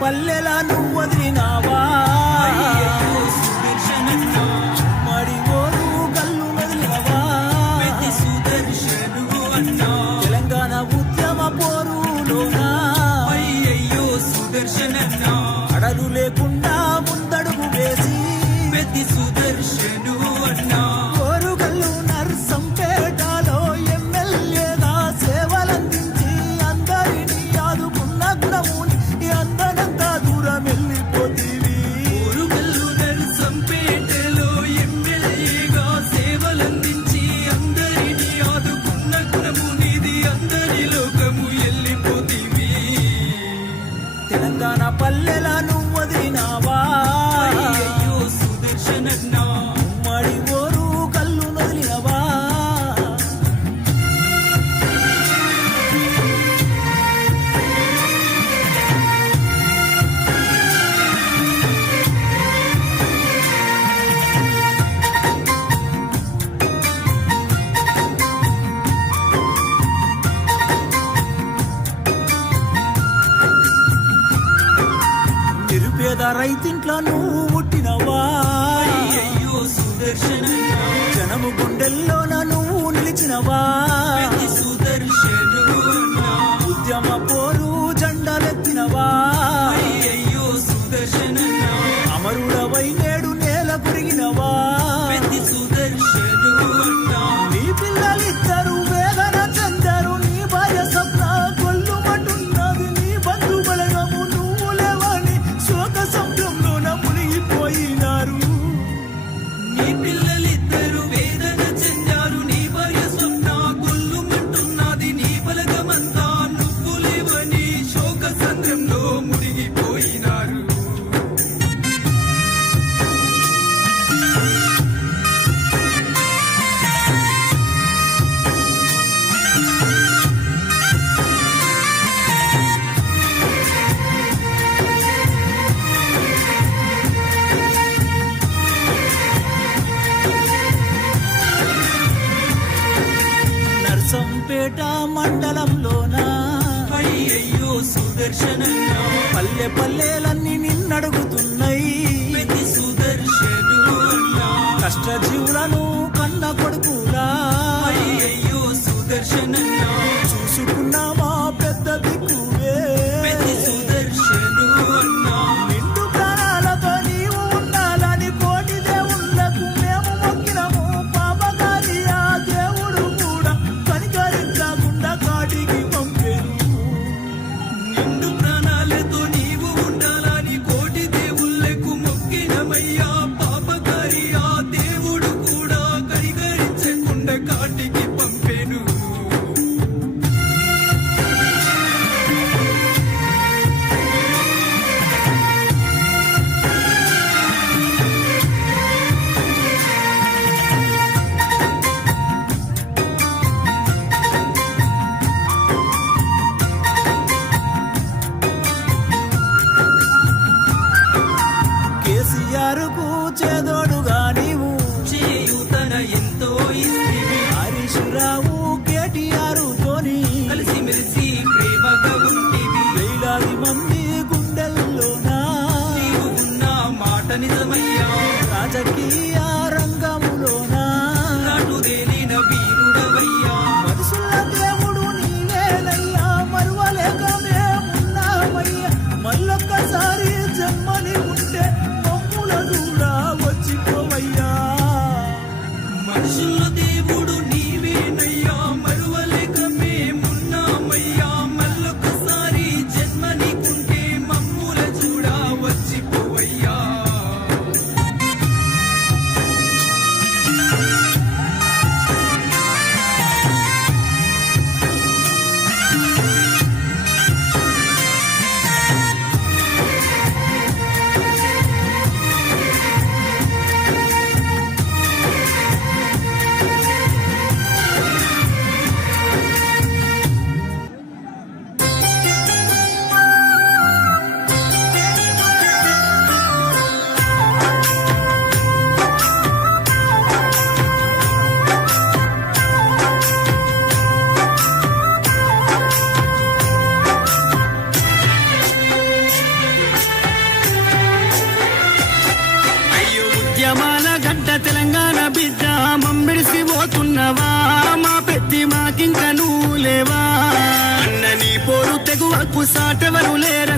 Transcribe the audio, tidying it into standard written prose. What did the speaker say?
పల్లెల నువ్వు వదిలినావా మడి ఓరు కళ్ళు వదిలినవా తెలంగాణ ఉద్యమ పోరులోనా అయ్యయ్యో సుదర్శనన్నా అడలు లేకుండా ముందడుగు వేసి పెద్ది సుదర్శను అన్నా ఓరుగల్లు నర్సంపేటలో ఎమ్మెల్యేగా సేవలందించి అందరినీ ఆదుకున్న గుణముని అందనంతా దూరం వెళ్ళిపోతీవి ఓరుగల్లు నర్సంపేటలో ఎమ్మెల్యేగా సేవలందించి అందరినీ ఆదుకున్న గుణము నీది అందరి లోకము వెళ్ళిపోతీవి తెలంగాణ పల్లెల నువ్వు వదిలినావా అయ్యయ్యో సుదర్శనన్నా మడి ఓరు కళ్ళు వదిలినవా నిరుపేద రైతింట్లో నువ్వు పుట్టినవా అయ్యయ్యో సుదర్శనన్నా జనము గుండెల్లోన నువ్వు నిలిచినవా పెద్ది సుదర్శను అన్నా ఉద్యమ పోరు జెండలెత్తినవా అయ్యయ్యో సుదర్శనన్నా అమరుడవై నేడు నేల కొరిగినవా పెద్ది సుదర్శను అన్నా నీ పిల్లలిద్దరు వేదన చెందరు నీ భార్య స్వప్న కొల్లుమంటున్నది నీ బంధు బలగము నువ్వు లేవని శోక సంద్రంలోన మునిగిపోయినారు నీ పిల్లలిద్దరు వేదన చెందారు నీ భార్య స్వప్న గొల్లుమంటున్నది నీ బలగమంతా నువ్వు లేవని శోక సంద్రంలో మునిగిపోయినారు నర్సంపేట మండలంలోన అయ్యయ్యో సుదర్శనన్నా పల్లె పల్లెలన్నీ నిన్నడుగుతున్నాయి పెద్ది సుదర్శను అన్నా కష్టజీవులను కన్న కొడుకులా అయ్యయ్యో సుదర్శనన్నా చూసుకున్నామా పెద్ద దిక్కువే పెద్ది సుదర్శను అన్నా నిండు ప్రాణాలతో నీవు ఉండాలని కోటి దేవుళ్ళకు మేము మొక్కినము పాపకారి ఆ దేవుడు కూడా కనికరించకుండా కాటికి పంపేను నిండు ప్రాణాలతో నీవు ఉండాలని కోటి దేవుళ్ళకు మొక్కినమయ్యా పాపకారి ఆ దేవుడు కూడా కనికరించకుండా కాటికి పంపెను కేసీఆర్ కు చేదోడుగా నీవు చేయూతన ఎంతో ఇస్తివి హరీష్ రావు కేటీఆర్ తోని కలిసిమెలిసి ప్రేమగా ఉంటివి వేలాది మంది గుండెల్లోనా నీవు ఉన్న మాట నిజమయ్యా రాజకీయ రంగములోనా నాటుదేలిన వీరుడవయ్యా మనుషుల దేవుడు నీవేనయ్యా మరువలేక మేమున్నామయ్యా మళ్ళొక్కసారి జన్మని ఉంటే మమ్ముల కూడా వచ్చిపోవయ్యా మనుషుల దేవుడు నీవేనయ్యా మరువలేక మేమున్నామయ్యా మళ్ళొకసారి జన్మ నీకుంటే మమ్ముల చూడా వచ్చిపోవయ్యా ప్రేమకు సాటెవరు లేరయ్యా